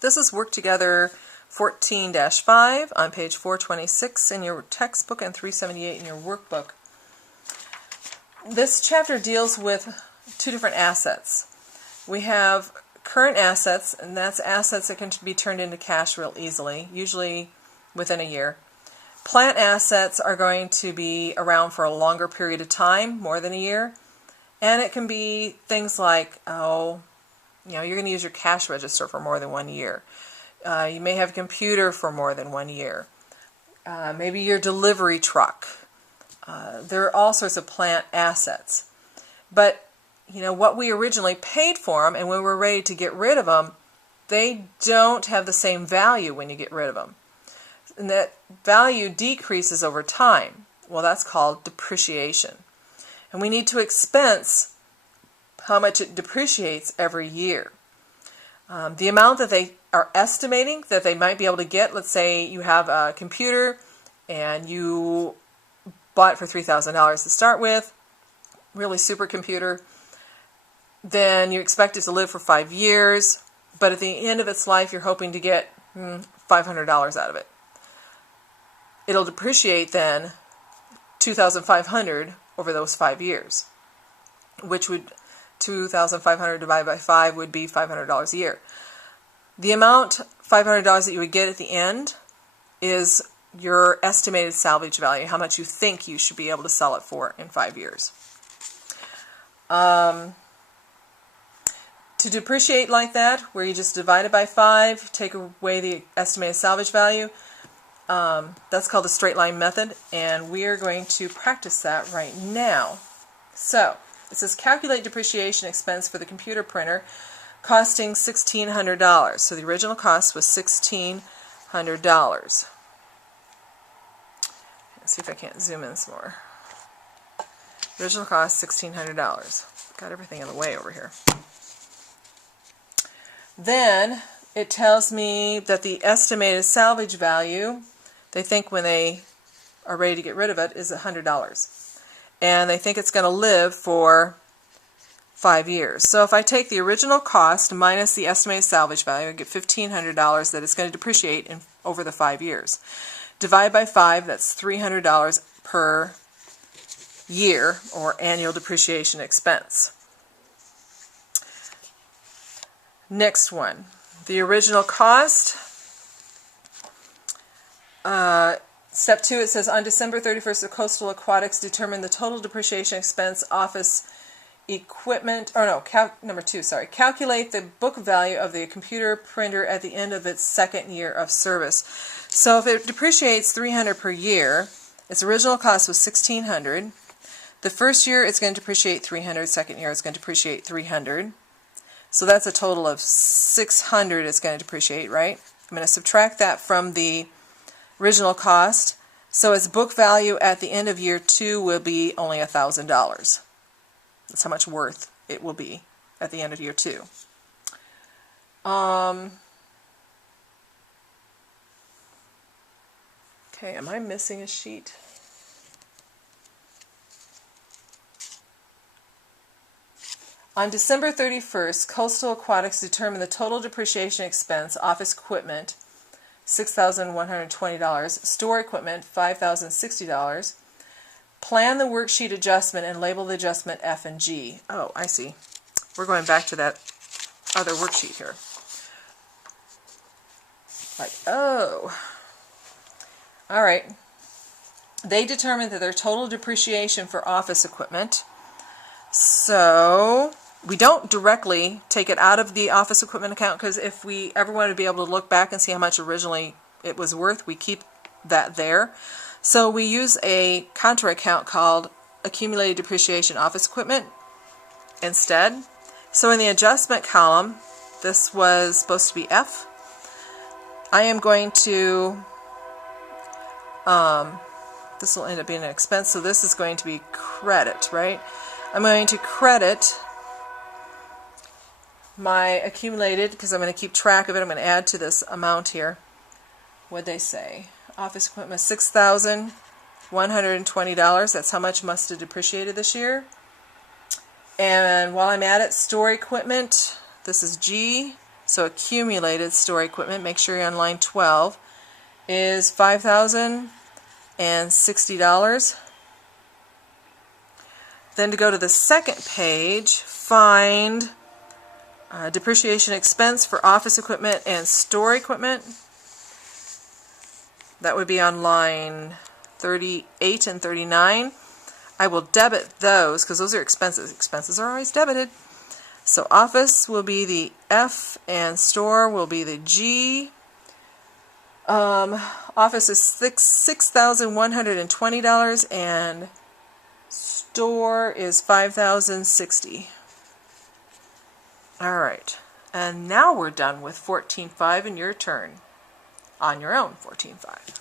This is Work Together 14-5 on page 426 in your textbook and 378 in your workbook. This chapter deals with two different assets. We have current assets, and that's assets that can be turned into cash real easily, usually within a year. Plant assets are going to be around for a longer period of time, more than a year, and it can be things like, you're going to use your cash register for more than 1 year. You may have a computer for more than 1 year. Maybe your delivery truck. There are all sorts of plant assets. But, what we originally paid for them, and when we're ready to get rid of them, they don't have the same value when you get rid of them. And that value decreases over time. Well, that's called depreciation. And we need to expense how much it depreciates every year. The amount that they are estimating that they might be able to get, let's say you have a computer and you bought it for $3,000 to start with, really super computer, then you expect it to live for 5 years, but at the end of its life you're hoping to get $500 out of it. It'll depreciate then $2,500 over those 5 years, which would $2,500 divided by 5 would be $500 a year. The amount, $500 that you would get at the end, is your estimated salvage value, how much you think you should be able to sell it for in 5 years. To depreciate like that, where you just divide it by 5, take away the estimated salvage value, that's called the straight line method, and we are going to practice that right now. So, it says calculate depreciation expense for the computer printer costing $1,600. So the original cost was $1,600. Let's see if I can't zoom in some more. Original cost $1,600. Got everything in the way over here. Then it tells me that the estimated salvage value, they think when they are ready to get rid of it, is $100. And they think it's going to live for 5 years. So if I take the original cost minus the estimated salvage value, I get $1,500 that it's going to depreciate over the 5 years. Divide by 5, that's $300 per year, or annual depreciation expense. Next one, the original cost. Step 2, it says, on December 31st, the Coastal Aquatics determined the total depreciation expense, office equipment, number 2, sorry. Calculate the book value of the computer printer at the end of its second year of service. So if it depreciates $300 per year, its original cost was $1,600. The first year it's going to depreciate $300, second year it's going to depreciate $300. So that's a total of $600 it's going to depreciate, right? I'm going to subtract that from the original cost, so its book value at the end of year 2 will be only $1,000. That's how much worth it will be at the end of year 2. Okay, am I missing a sheet? On December 31st, Coastal Aquatics determined the total depreciation expense, office equipment, $6,120, store equipment, $5,060. Plan the worksheet adjustment and label the adjustment F and G. Oh, I see. We're going back to that other worksheet here. All right. They determined that their total depreciation for office equipment, so we don't directly take it out of the office equipment account, because if we ever want to be able to look back and see how much originally it was worth, we keep that there. So we use a contra account called accumulated depreciation office equipment instead. So in the adjustment column, this was supposed to be F. I am going to, this will end up being an expense, so this is going to be credit, right? I'm going to credit my accumulated, because I'm going to keep track of it. I'm going to add to this amount here. What'd they say? Office equipment, $6,120. That's how much must have depreciated this year. And while I'm at it, store equipment, this is G. So accumulated store equipment, make sure you're on line 12, is $5,060. Then to go to the second page, find depreciation expense for office equipment and store equipment. That would be on line 38 and 39. I will debit those because those are expenses. Expenses are always debited. So office will be the F and store will be the G. Office is $6,120 and store is $5,060. All right, and now we're done with 14.5 and your turn on your own 14.5.